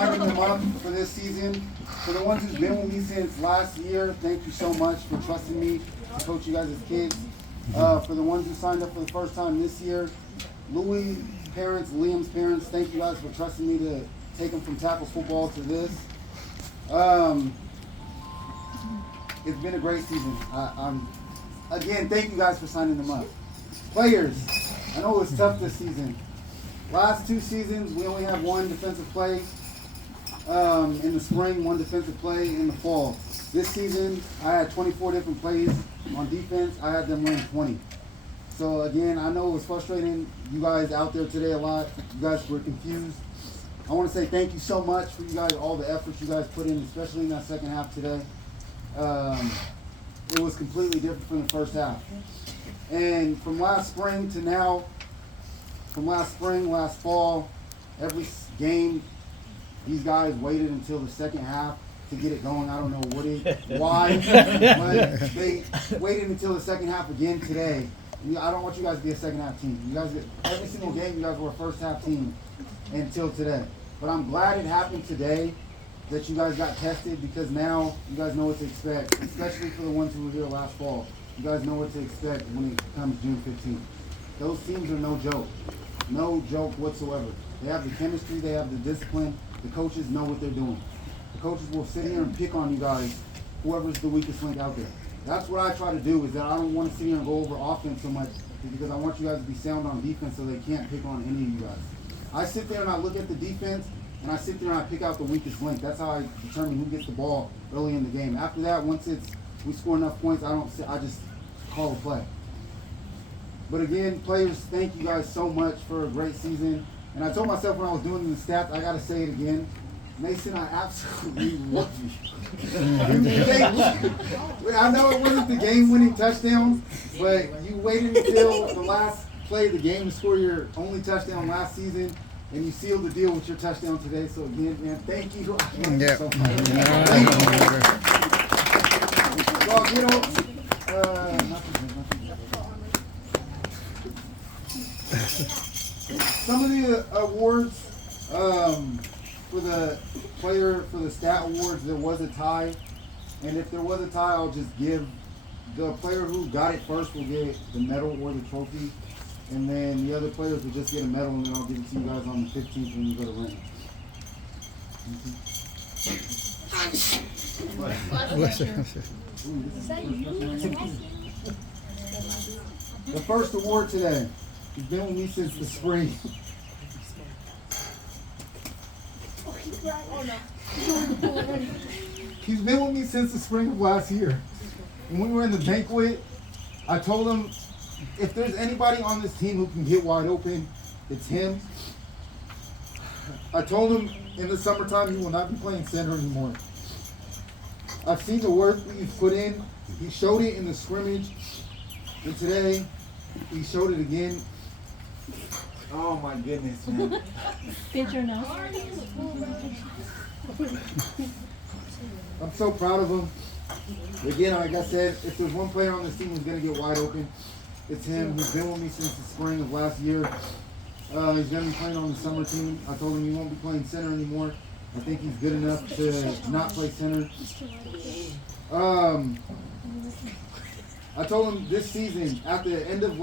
Signing them up for this season. For the ones who's been with me since last year, thank you so much for trusting me to coach you guys as kids. For the ones who signed up for the first time this year, Louis' parents, Liam's parents, thank you guys for trusting me to take them from tackles football to this. It's been a great season. Again, thank you guys for signing them up. Players, I know it was tough this season. Last 2 seasons, we only have 1 defensive play in the spring, 1 defensive play in the fall. This season, I had 24 different plays on defense. I had them win 20. So again, I know it was frustrating. You guys out there today a lot. You guys were confused. I want to say thank you so much for you guys, all the efforts you guys put in, especially in that second half today. It was completely different from the first half. And from last spring to now, from last spring, last fall, every game, these guys waited until the second half to get it going. I don't know why, but they waited until the second half again today. I don't want you guys to be a second half team. You guys, every single game, you guys were a first half team until today. But I'm glad it happened today that you guys got tested, because now you guys know what to expect, especially for the ones who were here last fall. You guys know what to expect when it comes June 15th. Those teams are no joke. No joke whatsoever. They have the chemistry, they have the discipline. The coaches know what they're doing. The coaches will sit here and pick on you guys, whoever's the weakest link out there. That's what I try to do, is that I don't want to sit here and go over offense so much, because I want you guys to be sound on defense so they can't pick on any of you guys. I sit there and I look at the defense, and I sit there and I pick out the weakest link. That's how I determine who gets the ball early in the game. After that, once we score enough points, I just call a play. But again, players, thank you guys so much for a great season. And I told myself when I was doing the stats, I gotta say it again. Mason, I absolutely love you. I know it wasn't the game-winning touchdown, but you waited until the last play of the game to score your only touchdown last season, and you sealed the deal with your touchdown today. So again, man, thank you. Yeah. So well, you know, some of the awards for the stat awards, there was a tie, and if there was a tie, I'll just give the player who got it first will get the medal or the trophy, and then the other players will just get a medal, and then I'll give it to you guys on the 15th when you go to ring. The first award today. He's been with me since the spring. He's been with me since the spring of last year. When we were in the banquet, I told him, if there's anybody on this team who can get wide open, it's him. I told him in the summertime he will not be playing center anymore. I've seen the work that he's put in. He showed it in the scrimmage, and today he showed it again. Oh my goodness, man. Get your nose. I'm so proud of him. Again, like I said, if there's one player on this team who's going to get wide open, it's him. He's been with me since the spring of last year. He's going to be playing on the summer team. I told him he won't be playing center anymore. I think he's good enough to not play center. I told him this season, at the end of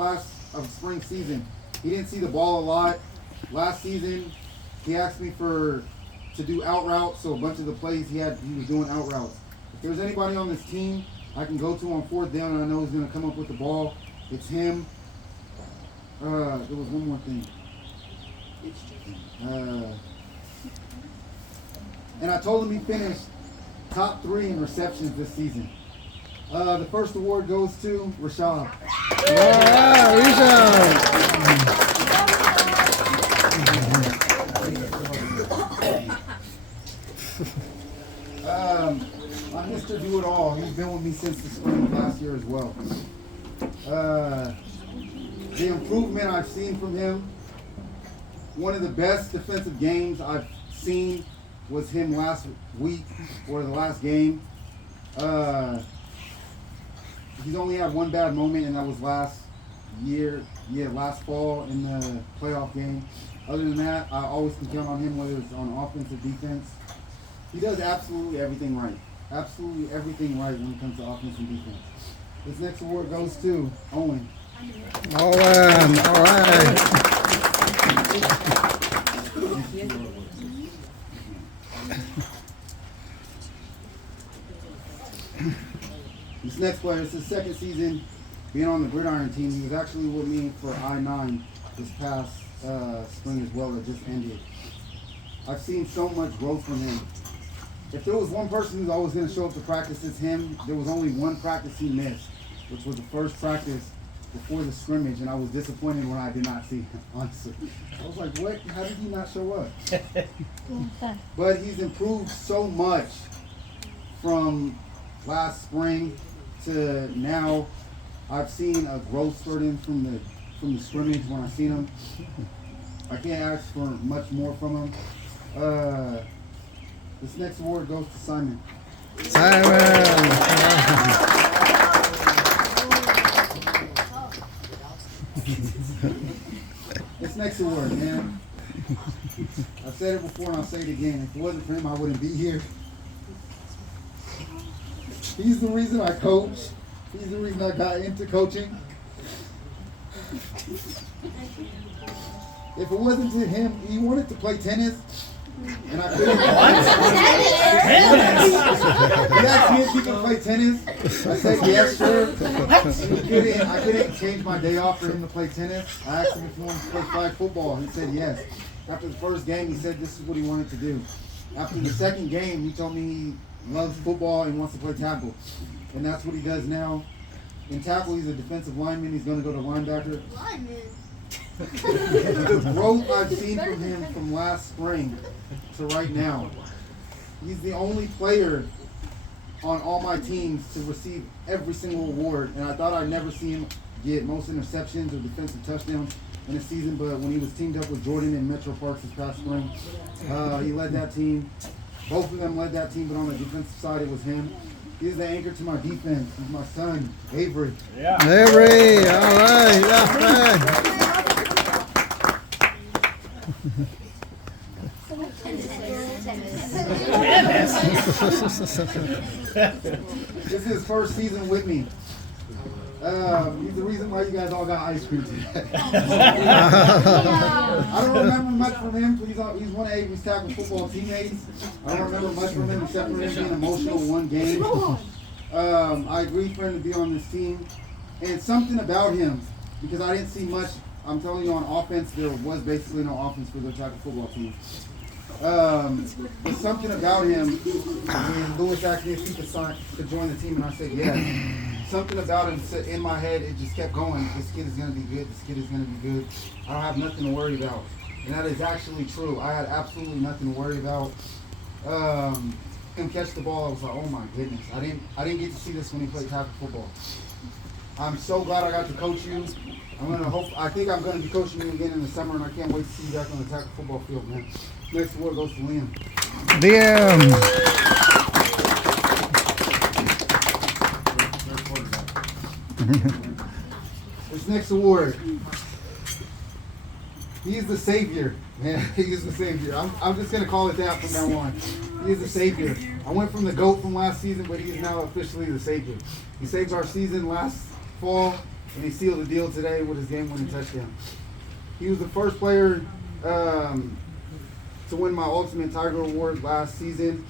spring season, he didn't see the ball a lot. Last season, he asked me to do out routes, so a bunch of the plays he was doing out routes. If there's anybody on this team I can go to on 4th down and I know he's going to come up with the ball, it's him. There was one more thing. And I told him he finished top 3 in receptions this season. The first award goes to Rashad. My Mr. Do It All. He's been with me since the spring of last year as well. The improvement I've seen from him, one of the best defensive games I've seen was him last week or the last game. He's only had one bad moment, and that was last fall in the playoff game. Other than that, I always can count on him, whether it's on offense or defense. He does absolutely everything right. Absolutely everything right when it comes to offense and defense. This next award goes to Owen. Owen, all right. This next player, it's his second season being on the gridiron team. He was actually with me for I-9 this past spring as well that just ended. I've seen so much growth from him. If there was one person who's always going to show up to practice, it's him. There was only one practice he missed, which was the first practice before the scrimmage, and I was disappointed when I did not see him, honestly. I was like, what? How did he not show up? But he's improved so much from last spring to now. I've seen a growth spurt in from the scrimmage when I seen him. I can't ask for much more from him. This next award goes to Simon. This next award, man. I've said it before and I'll say it again. If it wasn't for him, I wouldn't be here. He's the reason I coach. He's the reason I got into coaching. If it wasn't to him, he wanted to play tennis. And I couldn't. He asked me if he could play tennis. I said yes, sir. I couldn't change my day off for him to play tennis. I asked him if he wanted to play flag football. He said yes. After the first game, he said this is what he wanted to do. After the second game, he told me he loves football and wants to play tackle. And that's what he does now. In tackle, he's a defensive lineman. He's going to go to linebacker. The growth I've seen from him from last spring to right now. He's the only player on all my teams to receive every single award, and I thought I'd never see him get most interceptions or defensive touchdowns in a season, but when he was teamed up with Jordan in Metro Parks this past spring, he led that team. Both of them led that team, but on the defensive side, it was him. He's the anchor to my defense. He's my son, Avery. Yeah. Avery, all right, all right. This is his first season with me. He's the reason why you guys all got ice cream today. I don't remember much from him. He's one of Avery's tackle football teammates. I don't remember much from him except for him being emotional one game. I agreed for him to be on this team. And something about him, because I didn't see much, I'm telling you, on offense, there was basically no offense for the tackle football team. But something about him, when Lewis asked me if he could join the team, and I said yes. Something about him in my head, it just kept going. This kid is going to be good. This kid is going to be good. I don't have nothing to worry about. And that is actually true. I had absolutely nothing to worry about. Him catch the ball, I was like, oh my goodness. I didn't get to see this when he played tackle football. I'm so glad I got to coach you. I think I'm going to be coaching you again in the summer, and I can't wait to see you back on the tackle football field, man. Next award goes to Liam. Liam. This next award, he is the savior, man. He is the savior. I'm just going to call it that from now on. He is the savior. I went from the GOAT from last season, but he is now officially the savior. He saved our season last fall, and he sealed the deal today with his game-winning touchdown. He was the first player to win my Ultimate Tiger Award last season.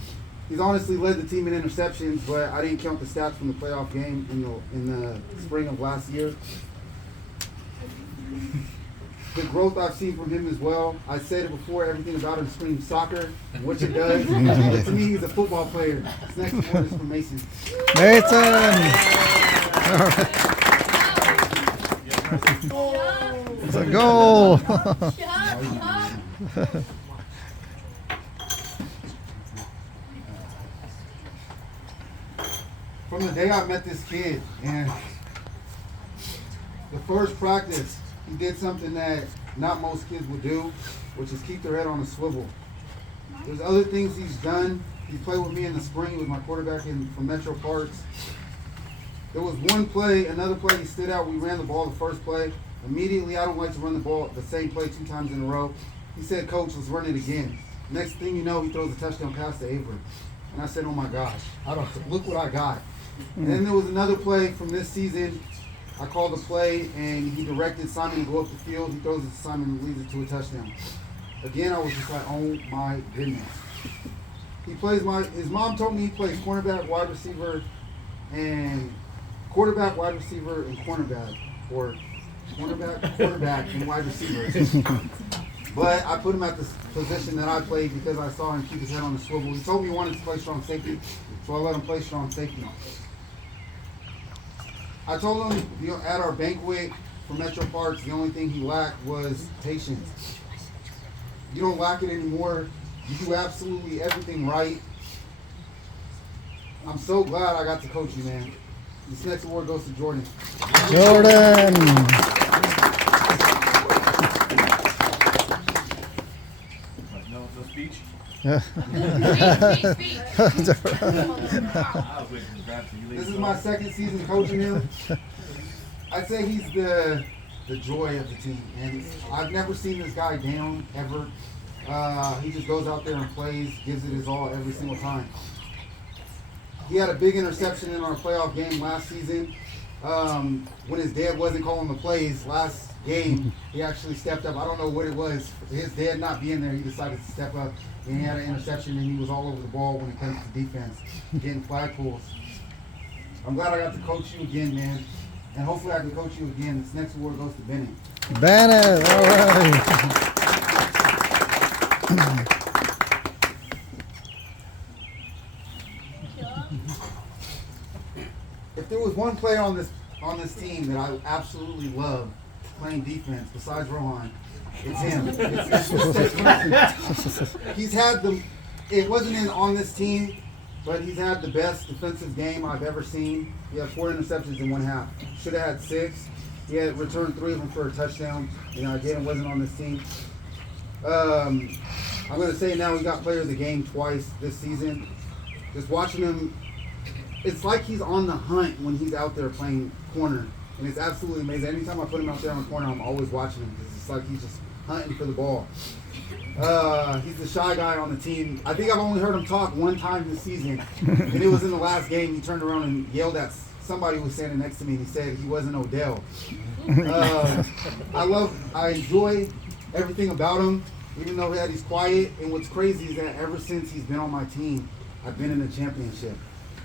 He's honestly led the team in interceptions, but I didn't count the stats from the playoff game in the spring of last year. The growth I've seen from him as well. I said it before, everything about him screams soccer, which it does. But to me, he's a football player. This next award is for Mason. Mason! It's a goal! From the day I met this kid, and the first practice, he did something that not most kids would do, which is keep their head on a swivel. There's other things he's done. He played with me in the spring. He was my quarterback from Metro Parks. There was one play, another play he stood out. We ran the ball the first play. Immediately, I don't like to run the ball the same play 2 times in a row. He said, "Coach, let's run it again." Next thing you know, he throws a touchdown pass to Avery. And I said, "Oh my gosh, look what I got." And then there was another play from this season. I called the play, and he directed Simon to go up the field. He throws it to Simon and leads it to a touchdown. Again, I was just like, oh my goodness. His mom told me he plays cornerback, wide receiver, and quarterback, wide receiver, and cornerback. Or quarterback, and wide receiver. But I put him at the position that I played because I saw him keep his head on the swivel. He told me he wanted to play strong safety, so I let him play strong safety. I told him, at our banquet for Metro Parks, the only thing he lacked was patience. You don't lack it anymore. You do absolutely everything right. I'm so glad I got to coach you, man. This next award goes to Jordan. Jordan. No speech? This is my second season coaching him. I'd say he's the joy of the team, and I've never seen this guy down ever. He just goes out there and plays, gives it his all every single time. He had a big interception in our playoff game last season. When his dad wasn't calling the plays last game, he actually stepped up. I don't know what it was. His dad not being there, he decided to step up, and he had an interception, and he was all over the ball when it comes to defense, getting flag pulls. I'm glad I got to coach you again, man. And hopefully I can coach you again. This next award goes to Bennett. Bennett, all right. If there was one player on this team that I absolutely love playing defense besides Rohan, it's him. He's had it wasn't on this team, but he's had the best defensive game I've ever seen. He had 4 interceptions in 1 half. Should have had 6. He had returned 3 of them for a touchdown. Again, it wasn't on this team. I'm going to say now he got player of the game twice this season. Just watching him, it's like he's on the hunt when he's out there playing corner. And it's absolutely amazing. Anytime I put him out there on the corner, I'm always watching him because it's like he's just hunting for the ball. He's the shy guy on the team. I think I've only heard him talk 1 time this season. And it was in the last game. He turned around and yelled at somebody who was standing next to me, and he said he wasn't Odell. I enjoy everything about him, even though he's quiet. And what's crazy is that ever since he's been on my team, I've been in the championship.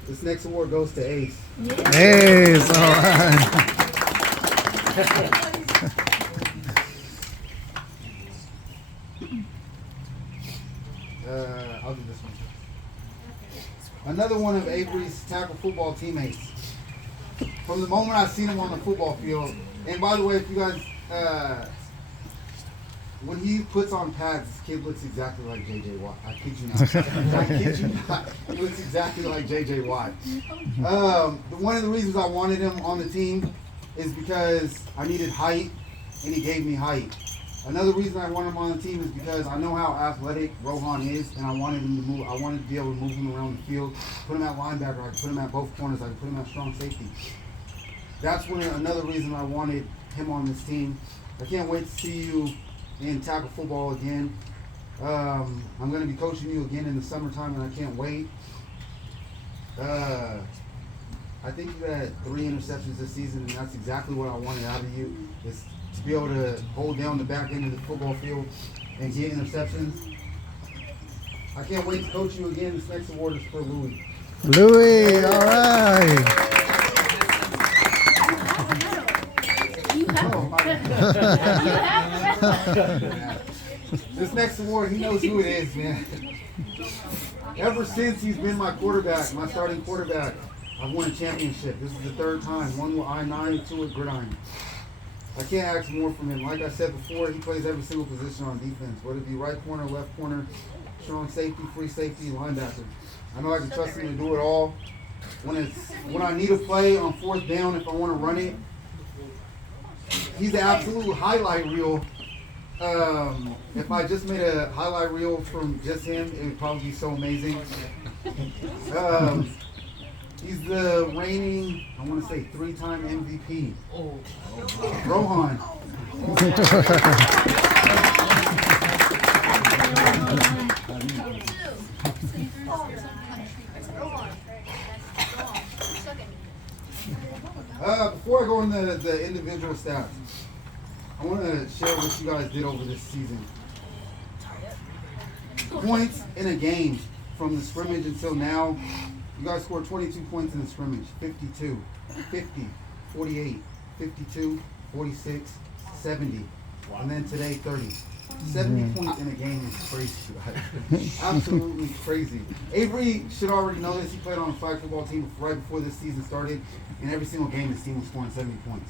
This next award goes to Ace. Ace, all right. I'll do this one. Another one of Avery's tackle football teammates. From the moment I seen him on the football field, and by the way, if you guys, when he puts on pads, this kid looks exactly like J.J. Watt. I kid you not. I kid you not. He looks exactly like J.J. Watt. One of the reasons I wanted him on the team is because I needed height, and he gave me height. Another reason I want him on the team is because I know how athletic Rohan is, and I wanted him to move. I wanted to be able to move him around the field, put him at linebacker, I could put him at both corners, I could put him at strong safety. That's another reason I wanted him on this team. I can't wait to see you in tackle football again. I'm going to be coaching you again in the summertime, and I can't wait. I think you had 3 interceptions this season, and that's exactly what I wanted out of you, is to be able to hold down the back end of the football field and get interceptions. I can't wait to coach you again. This next award is for Louis. Louis, all right. This next award, he knows who it is, man. Ever since he's been my quarterback, my starting quarterback, I've won a championship. This is the 3rd time. 1 with I-9, 2 with Gridiron. I can't ask more from him. Like I said before, he plays every single position on defense, whether it be right corner, left corner, strong safety, free safety, linebacker. I know I can trust him to do it all. When I need a play on 4th down, if I want to run it, he's the absolute highlight reel. If I just made a highlight reel from just him, it would probably be so amazing. He's the reigning, I want to say, 3-time MVP. Rohan. Before I go into the individual stats, I want to share what you guys did over this season. Points in a game from the scrimmage until now. You guys scored 22 points in the scrimmage. 52, 50, 48, 52, 46, 70. And then today, 30. 70 points in a game is crazy, guys. Absolutely crazy. Avery should already know this. He played on a flag football team right before this season started. And every single game, his team was scoring 70 points.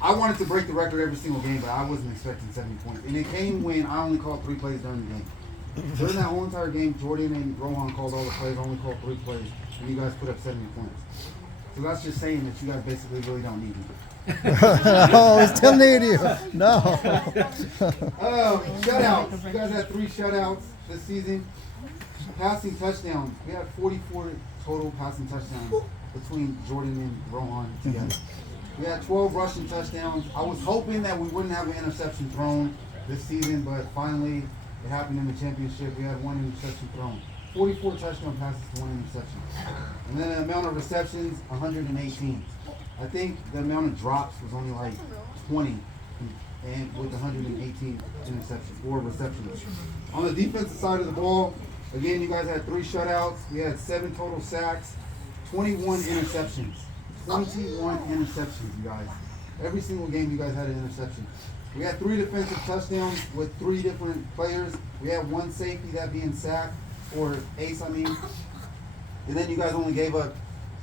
I wanted to break the record every single game, but I wasn't expecting 70 points. And it came when I only called 3 plays during the game. During that whole entire game, Jordan and Rohan called all the plays. I only called 3 plays, and you guys put up 70 points. So that's just saying that you guys basically really don't need me. No, we still need you. No. Shutouts. You guys had 3 shutouts this season. Passing touchdowns. We had 44 total passing touchdowns between Jordan and Rohan together. We had 12 rushing touchdowns. I was hoping that we wouldn't have an interception thrown this season, but finally it happened in the championship. We had 1 interception thrown. 44 touchdown passes to 1 interception. And then the amount of receptions, 118. I think the amount of drops was only like 20, and with 118 interceptions or receptions. On the defensive side of the ball, again, you guys had 3 shutouts. We had 7 total sacks, 21 interceptions. 21 interceptions, you guys. Every single game, you guys had an interception. We had 3 defensive touchdowns with 3 different players. We had 1 safety, that being sack, or ace, I mean. And then you guys only gave up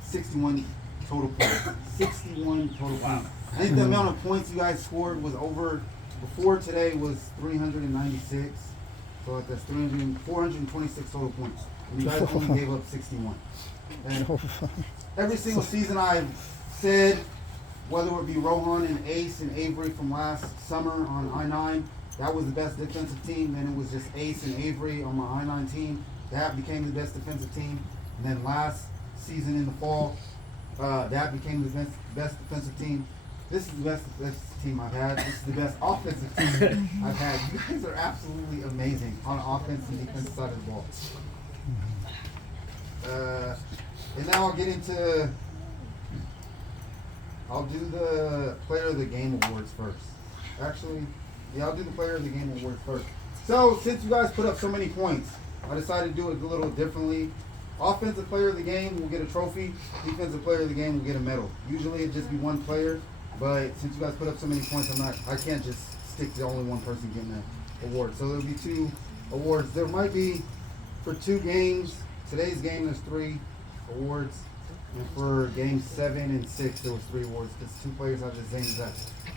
61 total points. 61 total points. I think the amount of points you guys scored was over, before today was 396. So that's 426 total points. And you guys only gave up 61. And every single season I've said, whether it be Rohan and Ace and Avery from last summer on I-9, that was the best defensive team. Then it was just Ace and Avery on my I-9 team. That became the best defensive team. And then last season in the fall, that became the best defensive team. This is the best defensive team I've had. This is the best offensive team I've had. You guys are absolutely amazing on the offense and defensive side of the ball. And now I'll get into, I'll do the Player of the Game Awards first. Actually, yeah, I'll do the Player of the Game Awards first. So, since you guys put up so many points, I decided to do it a little differently. Offensive Player of the Game will get a trophy. Defensive Player of the Game will get a medal. Usually it'd just be 1 player, but since you guys put up so many points, I can't just stick to only 1 person getting that award. So there'll be 2 awards. There might be, for 2 games, today's game there's 3 awards, and for games 7 and 6 there was 3 awards because 2 players have the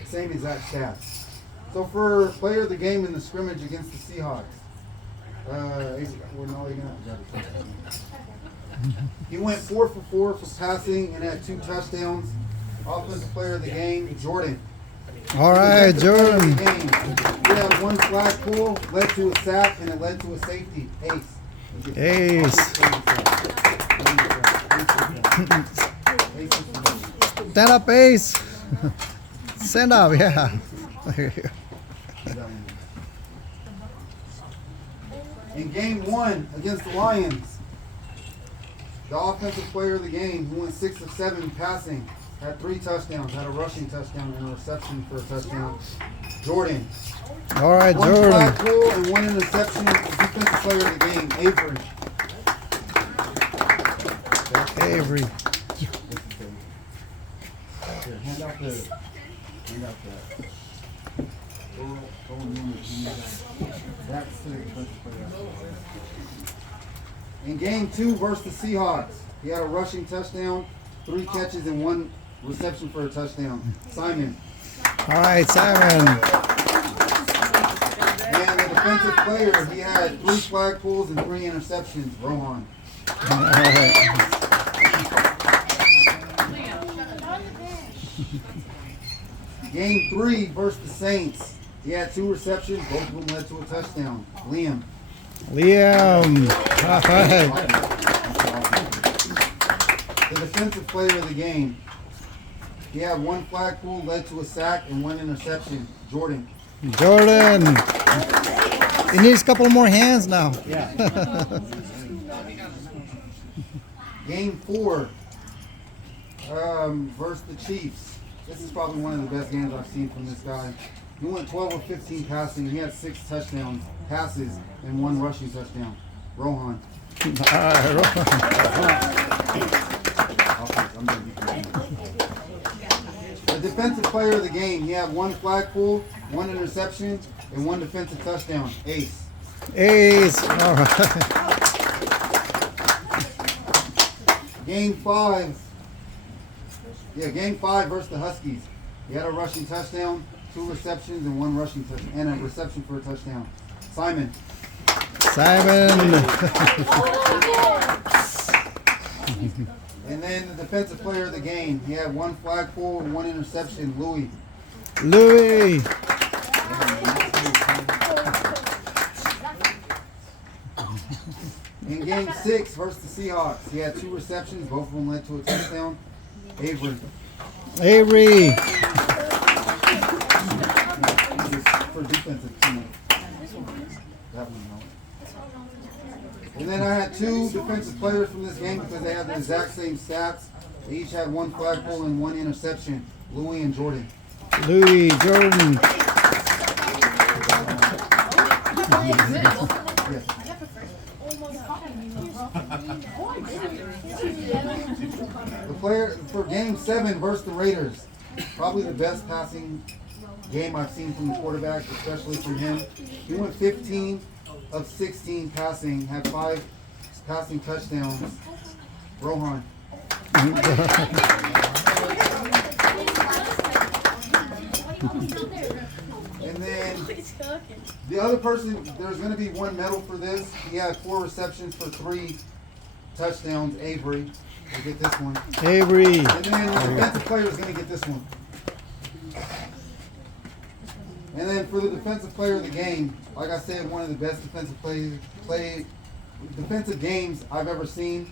same exact stats. So for Player of the Game in the scrimmage against the Seahawks, he went 4 for 4 for passing and had 2 touchdowns. Offensive Player of the Game, Jordan. All right, Jordan. We had 1 flag pull, led to a sack, and it led to a safety. Ace. Ace. Stand up, Ace. Stand up, yeah. In game 1 against the Lions, the offensive player of the game, who went 6 of 7 passing, had 3 touchdowns, had a rushing touchdown and a reception for a touchdown. Jordan. All right, 1 Jordan. flag pull and 1 interception. Defensive player of the game, Avery. Avery. Here, hand out the. That's the defensive player. In game 2 versus the Seahawks, he had a rushing touchdown, 3 catches, and 1 reception for a touchdown. Simon. All right, Simon. And the defensive player, he had 3 flag pulls and 3 interceptions. Rohan. All right. Game 3 versus the Saints, he had 2 receptions, both of them led to a touchdown. Liam. Liam. All right. The defensive player of the game. He had one flag pull, led to a sack, and one interception. Jordan. Jordan. He needs a couple more hands now. Game 4 versus the Chiefs. This is probably one of the best games I've seen from this guy. He went 12 of 15 passing. He had 6 touchdowns, passes, and 1 rushing touchdown. Rohan. The defensive player of the game. He had 1 flag pull, 1 interception, and 1 defensive touchdown. Ace. Ace. All right. Game 5. Game 5 versus the Huskies. He had a rushing touchdown, 2 receptions, and 1 rushing touchdown, and a reception for a touchdown. Simon. And then the defensive player of the game. He had 1 flag pull and 1 interception. Louis. In game 6 versus the Seahawks, he had 2 receptions. Both of them led to a touchdown. Avery. For defensive team. That one, no. And then I had 2 defensive players from this game because they had the exact same stats. They each had 1 flag pull and 1 interception. Louis and Jordan. Jordan. The player for game 7 versus the Raiders. Probably the best passing game I've seen from the quarterback, especially from him. He went 15 of 16 passing, had 5 passing touchdowns. Rohan. And then the other person, there's going to be 1 medal for this. He had 4 receptions for 3 touchdowns. Avery. We'll get this one. Avery. And then the defensive player is going to get this one. And then for the defensive player of the game, like I said, one of the best defensive games I've ever seen.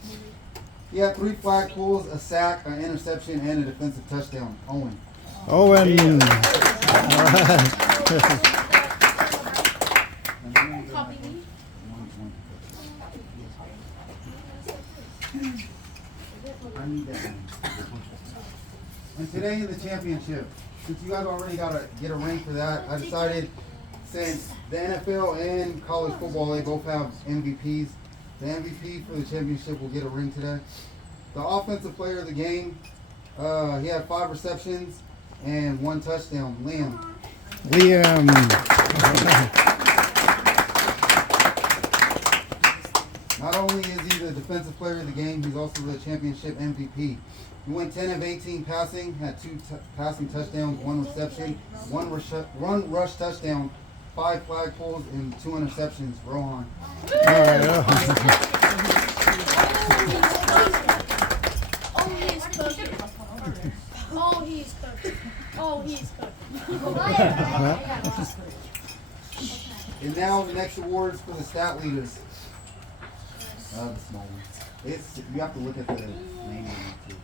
He had 3 flag pulls, a sack, an interception, and a defensive touchdown. Owen. And today in the championship, since you guys already got to get a ring for that, I decided since the NFL and college football, they both have MVPs, the MVP for the championship will get a ring today. The offensive player of the game, he had 5 receptions and 1 touchdown. Liam. Not only is he the defensive player of the game, he's also the championship MVP. He went 10 of 18 passing, had 2 passing touchdowns, 1 reception, 1 rush touchdown, 5 flag pulls, and 2 interceptions. Rohan. He's cooking. And now the next awards for the stat leaders. The small one. You have to look at the name too.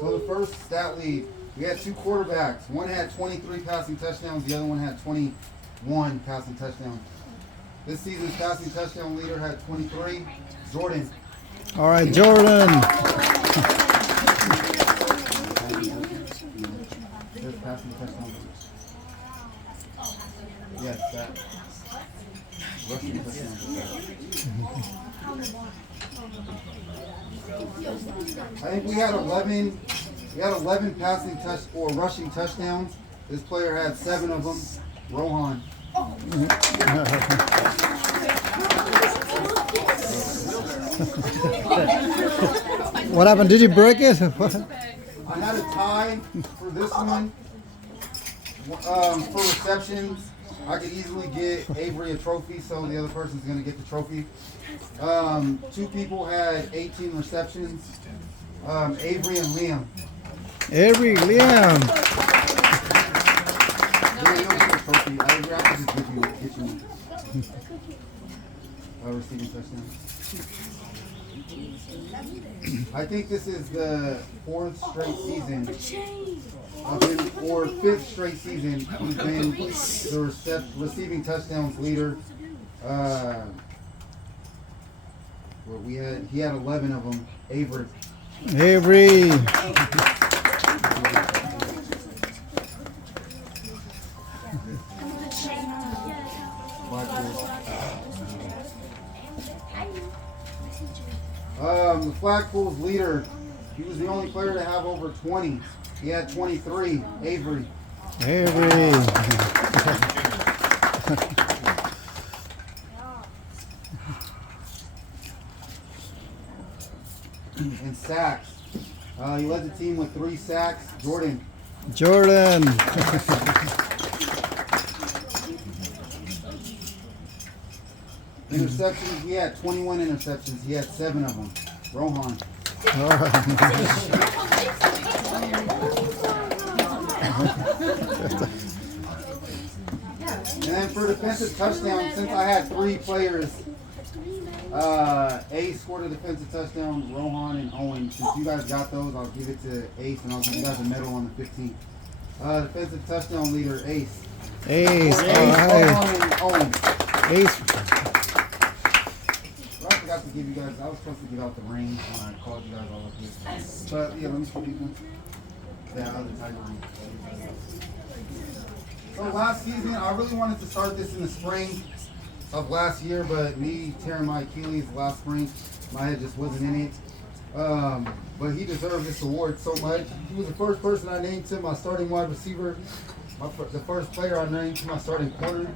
So the first stat lead, we had 2 quarterbacks. One had 23 passing touchdowns. The other one had 21 passing touchdowns. This season's passing touchdown leader had 23. Jordan. All right, Jordan. Passing touchdown. Yes, that. Rushing touchdown. I think we had 11 passing or rushing touchdowns. This player had 7 of them. Rohan. What happened? Did you break it? I had a tie for this one. For receptions, I could easily get Avery a trophy, so the other person's going to get the trophy. 2 people had 18 receptions. Avery and Liam. Avery, Liam. You'll get a trophy. Avery, I can just get you a receiving touchdown. I think this is the 4th straight season of him, or 5th straight season he's been the receiving touchdowns leader. Well, he had 11 of them. Avery. Avery. The flag pool's leader, he was the only player to have over 20. He had 23. Avery. Avery. And sacks. He led the team with 3 sacks. Jordan. Jordan. Interceptions, he had 21 interceptions. He had 7 of them. Rohan. And then for defensive touchdown, since I had 3 players, Ace scored a defensive touchdown, Rohan and Owen. Since you guys got those, I'll give it to Ace and I'll give you guys a medal on the 15th. Defensive touchdown leader, Ace. Ace. Ace, Alright. Rohan, and Owen. Ace. I forgot to give you guys, I was supposed to give out the ring when I called you guys all up here. But yeah, let me show you one. Yeah, other tiger ring. So last season, I really wanted to start this in the spring of last year, but me tearing my Achilles last spring, my head just wasn't in it. But he deserved this award so much. He was the first person I named to my starting wide receiver, the first player I named to my starting corner.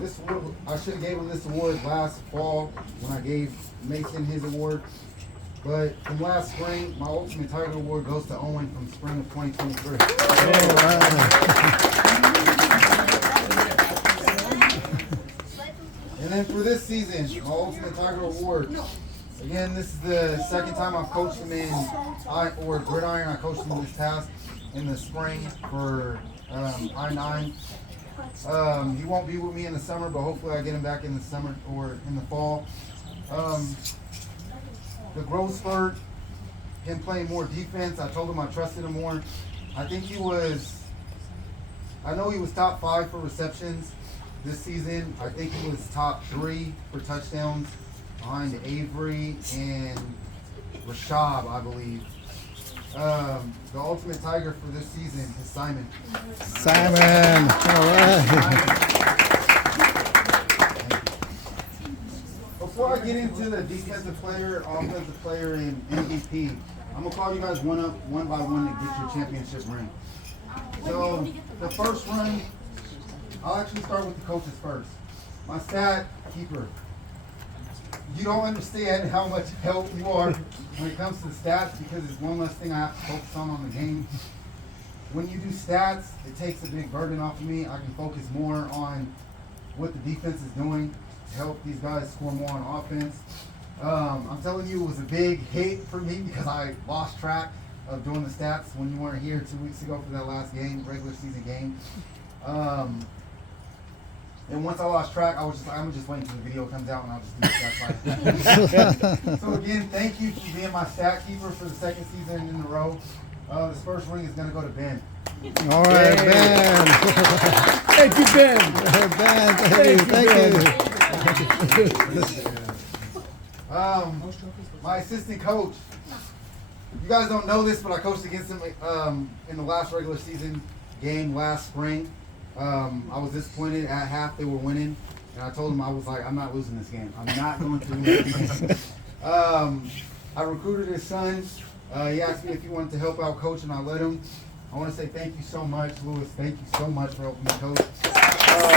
This award, I should have gave him this award last fall when I gave Mason his award. But from last spring, my Ultimate Tiger Award goes to Owen from spring of 2023. And then for this season, my Ultimate Tiger Award. Again, this is the second time I've coached him in Gridiron. I coached him this task in the spring for I-9. He won't be with me in the summer, but hopefully I get him back in the summer or in the fall. The growth spurt, him playing more defense, I told him I trusted him more. I think I know he was top 5 for receptions this season. I think he was top 3 for touchdowns behind Avery and Rashab, I believe. The Ultimate Tiger for this season is Simon. Simon. All right. Before I get into the defensive player, offensive player, and MVP, I'm going to call you guys one by one to get your championship ring. So, the first ring, I'll actually start with the coaches first. My stat keeper. You don't understand how much help you are when it comes to the stats because it's one less thing I have to focus on the game. When you do stats, it takes a big burden off of me. I can focus more on what the defense is doing to help these guys score more on offense. I'm telling you, it was a big hit for me because I lost track of doing the stats when you weren't here 2 weeks ago for that last game, regular season game. And once I lost track, I'm just waiting until the video comes out and I'll just do the stats. So again, thank you for being my stat keeper for the second season in a row. This first ring is going to go to Ben. All right, Ben. Thank you, Ben. Ben, thank you. My assistant coach. You guys don't know this, but I coached against him in the last regular season game last spring. I was disappointed at half they were winning, and I told him I'm not losing this game. I'm not going to win this game. I recruited his son. He asked me if he wanted to help out coach, and I let him. I want to say thank you so much, Lewis. Thank you so much for helping me coach. Hold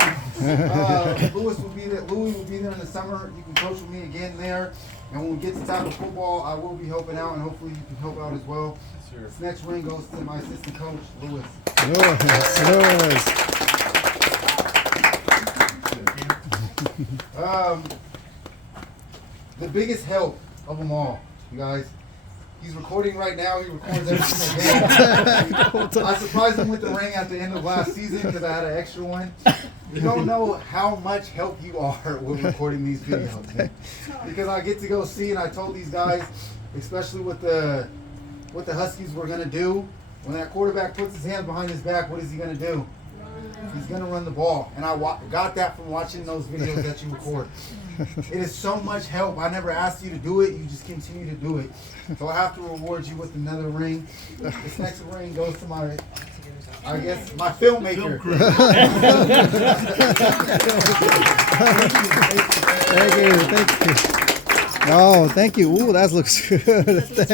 on. Louis will be there in the summer. You can coach with me again there. And when we get to tackle football, I will be helping out, and hopefully you can help out as well. This next ring goes to my assistant coach, Lewis. Lewis. The biggest help of them all, you guys. He's recording right now. He records every single game. I surprised him with the ring at the end of last season because I had an extra one. You don't know how much help you are with recording these videos, man. Because I get to go see, and I told these guys, especially with the Huskies we're gonna do, when that quarterback puts his hands behind his back, what is he gonna do? He's gonna run the ball, and I got that from watching those videos that you record. It is so much help. I never asked you to do it. You just continue to do it. So I have to reward you with another ring. This next ring goes to my filmmaker. Thank you. Oh, thank you. Ooh, that looks good. That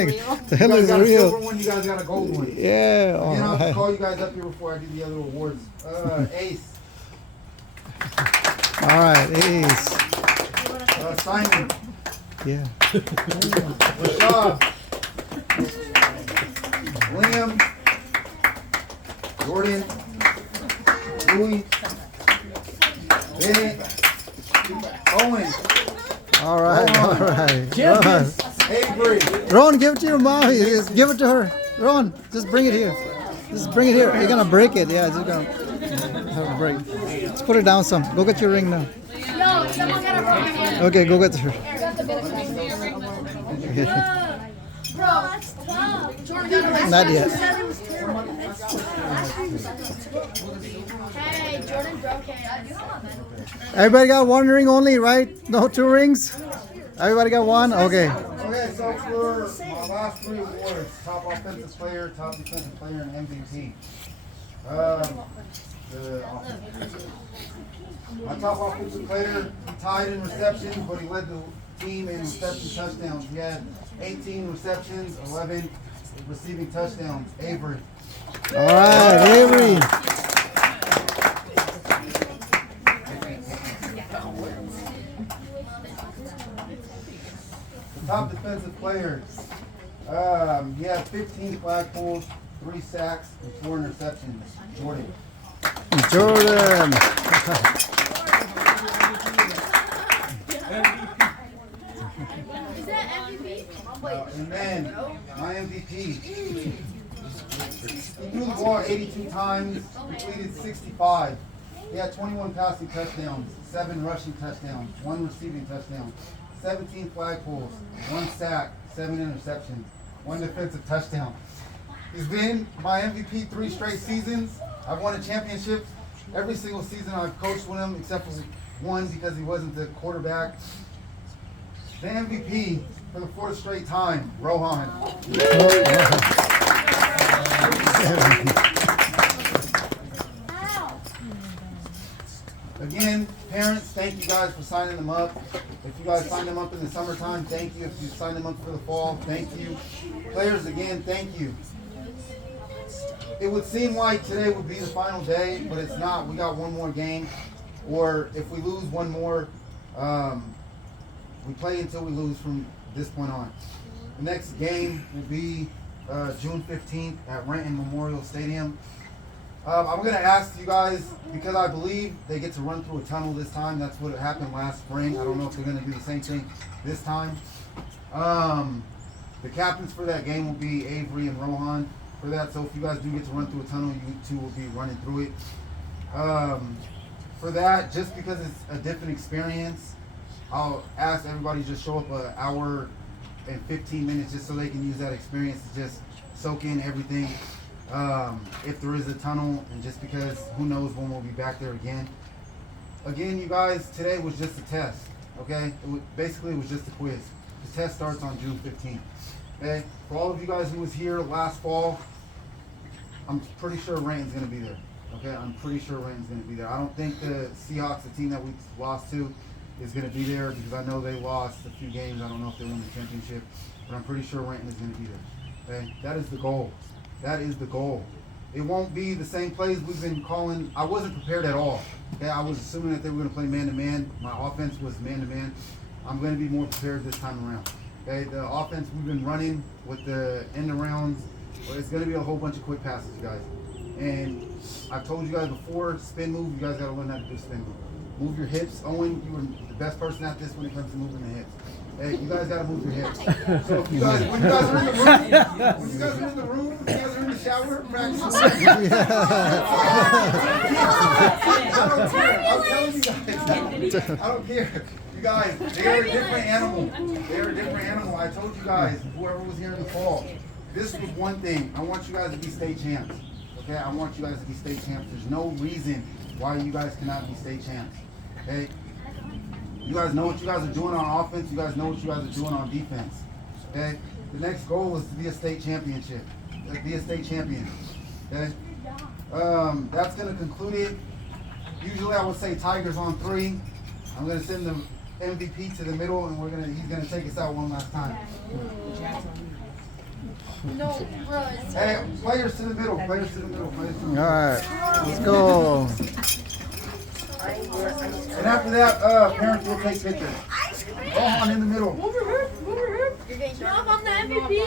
You guys looks got a real. silver one. You guys got a gold one. Yeah. All Again, I'll have to right. call you guys up here before I do the other awards. Ace. All right. Ace. Simon. Yeah. Rashad. Liam. Jordan. Louis. Bennett. Owen. All right. Champions. Avery. Ron, give it to your mom. Just give it to her. Ron, just bring it here. Just bring it here. You're gonna break it. Yeah, just gonna have a break. Let's put it down some. Go get your ring now. Yo, someone got a broken hand. Okay, go get her. Bro, that's tough. Jordan got a Not yet. Hey, Jordan broke hands. Everybody got one ring only, right? No two rings? Everybody got one? Okay. Okay, so for my last three awards, top offensive player, top defensive player, and MVP. My top offensive player, he tied in receptions, but he led the team in reception touchdowns. He had 18 receptions, 11 receiving touchdowns. Avery. All right, Avery. Top defensive player. He had 15 flag pulls, 3 sacks, and 4 interceptions. Jordan. Jordan. Is that MVP? And then, my MVP. He threw the ball 82 times, completed 65. He had 21 passing touchdowns, 7 rushing touchdowns, 1 receiving touchdown, 17 flag pulls, 1 sack, 7 interceptions, 1 defensive touchdown. He's been my MVP 3 straight seasons. I've won a championship every single season I've coached with him, except for 1 because he wasn't the quarterback. The MVP for the 4th straight time, Rohan. Again, parents, thank you guys for signing them up. If you guys signed them up in the summertime, thank you. If you signed them up for the fall, thank you. Players, again, thank you. It would seem like today would be the final day, but it's not. We got one more game. Or if we lose one more, we play until we lose from this point on. The next game will be June 15th at Renton Memorial Stadium. I'm going to ask you guys, because I believe they get to run through a tunnel this time. That's what happened last spring. I don't know if they're going to do the same thing this time. The captains for that game will be Avery and Rohan for that. So if you guys do get to run through a tunnel, you two will be running through it. For that, just because it's a different experience, I'll ask everybody to just show up an hour and 15 minutes just so they can use that experience to just soak in everything. If there is a tunnel, and just because who knows when we'll be back there again. Again, you guys, today was just a test, okay? Basically, it was just a quiz. The test starts on June 15th, okay? For all of you guys who was here last fall, I'm pretty sure Renton's going to be there, okay? I'm pretty sure Renton's going to be there. I don't think the Seahawks, the team that we lost to, is going to be there because I know they lost a few games. I don't know if they won the championship, but I'm pretty sure Renton is going to be there, okay? That is the goal. That is the goal. It won't be the same plays we've been calling. I wasn't prepared at all. Okay, I was assuming that they were going to play man-to-man. My offense was man-to-man. I'm going to be more prepared this time around. Okay, the offense we've been running with the end-arounds, well, it's going to be a whole bunch of quick passes, you guys. And I've told you guys before, spin move, you guys got to learn how to do spin move. Move your hips. Owen, you were the best person at this when it comes to moving the hips. Hey, you guys got to move your hips. So if you guys, when you guys are in the room, when you guys are in the the shower practice. I don't care. I'm telling you guys. I don't care. You guys, they're a different animal. They're a different animal. I told you guys, whoever was here in the fall, this was one thing. I want you guys to be state champs. Okay? I want you guys to be state champs. There's no reason why you guys cannot be state champs. Okay? You guys know what you guys are doing on offense. You guys know what you guys are doing on defense. Okay? The next goal is to be a state championship. Be a state champion. Okay? That's gonna conclude it. Usually I would say Tigers on 3. I'm gonna send the MVP to the middle, and he's gonna take us out one last time. No, bro. Hey, players to the middle. Players to the middle. Players to the middle. All right, let's go. And after that, parents will take pictures. Go on in the middle. Mom, I'm the MVP.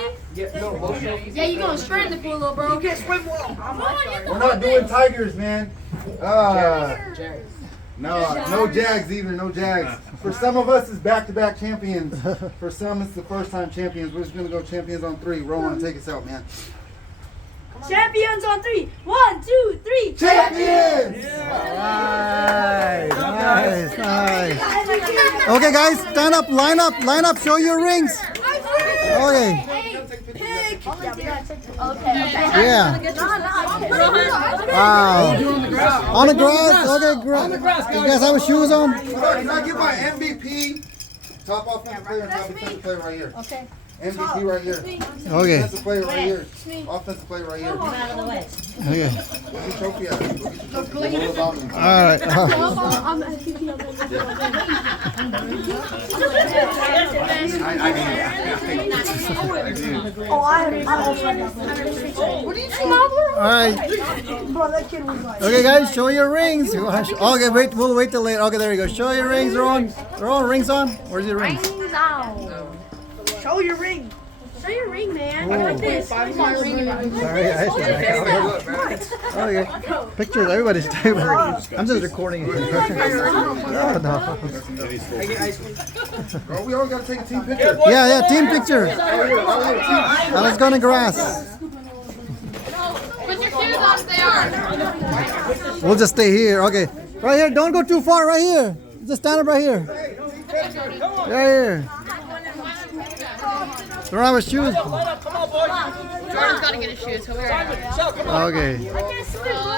Yeah, you gonna sprint in the pool, little bro. You can't swim well. We're not doing Tigers, man. No Jags either. No Jags. For some of us, it's back-to-back champions. For some, it's the first-time champions. We're just gonna go champions on 3. Rowan, take us out, man. Champions on 3. 1, 2, 3. Champions! Nice, nice. Okay, guys, stand up, line up, show your rings. Okay. Yeah. Wow. On the grass? Okay, great. You guys have shoes on? Can I get my MVP? Top offensive player and top defensive player right here. Okay. MVP right here. Okay. Offensive player right here. Offensive player right here. Okay. Where's the trophy at? All right. I'm MVP on All right. Okay, guys, show your rings. Okay, wait, we'll wait till later. Okay, there you go. Show your rings, Ron. Ron, rings on. Where's your rings? Show your ring. Show your ring, man. Like this. Sorry, okay. Pictures, everybody's taking. I'm just recording it. Oh, no. Bro, we all gotta take a team picture. Yeah, team picture. Now let's go on the grass. Put your shoes on, they are. We'll just stay here. Okay. Right here. Don't go too far. Right here. Just stand up right here. Right here. Don't have his shoes. Jordan's got to get his shoes. He'll be right back. Okay. I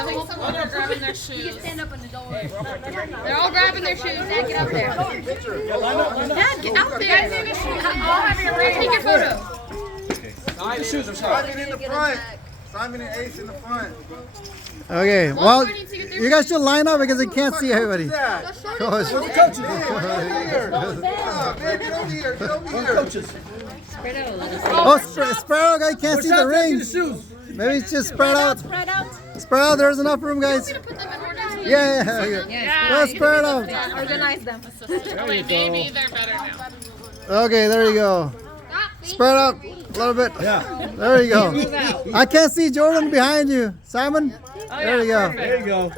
think someone are grabbing their shoes. They're all grabbing their shoes. Dad, get out there. Dad, get out there. Take your photo. The shoes are Simon in the front. Simon and Ace in the front. Okay. Well, you guys should line up because they can't see everybody. Coach. Man, get over here. Get over here. Oh, spread out, guys. Can't see the rings. Maybe it's just spread out. Spread out. There's enough room, guys. Yeah. Go spread out. Organize them. Maybe they're better now. Okay, there you go. Spread out a little bit. Yeah. There you go. I can't see Jordan behind you. Simon? There you go. There you go.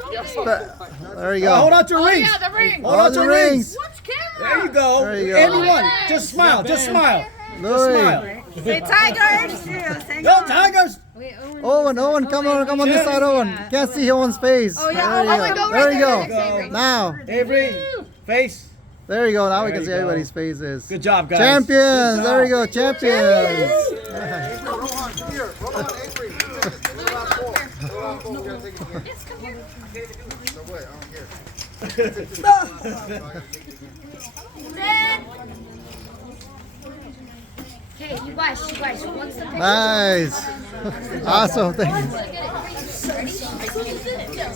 There you go. Hold out your rings. Yeah, the ring. Hold out your rings. Camera. There you go. There you go. Anyone. Just smile. Just smile. Louis. Say Tigers. Go Tigers. Owen, come on this side, Owen. Can't see Owen's face. Oh, yeah. There you go. There. Now. Avery. Face. There you go. Now we There can see you go. everybody's faces. Good job, guys. Champions. Good job. There we go. Champions. Yes, come here. Okay, you guys, what's the Nice. Awesome. Thank you. picture?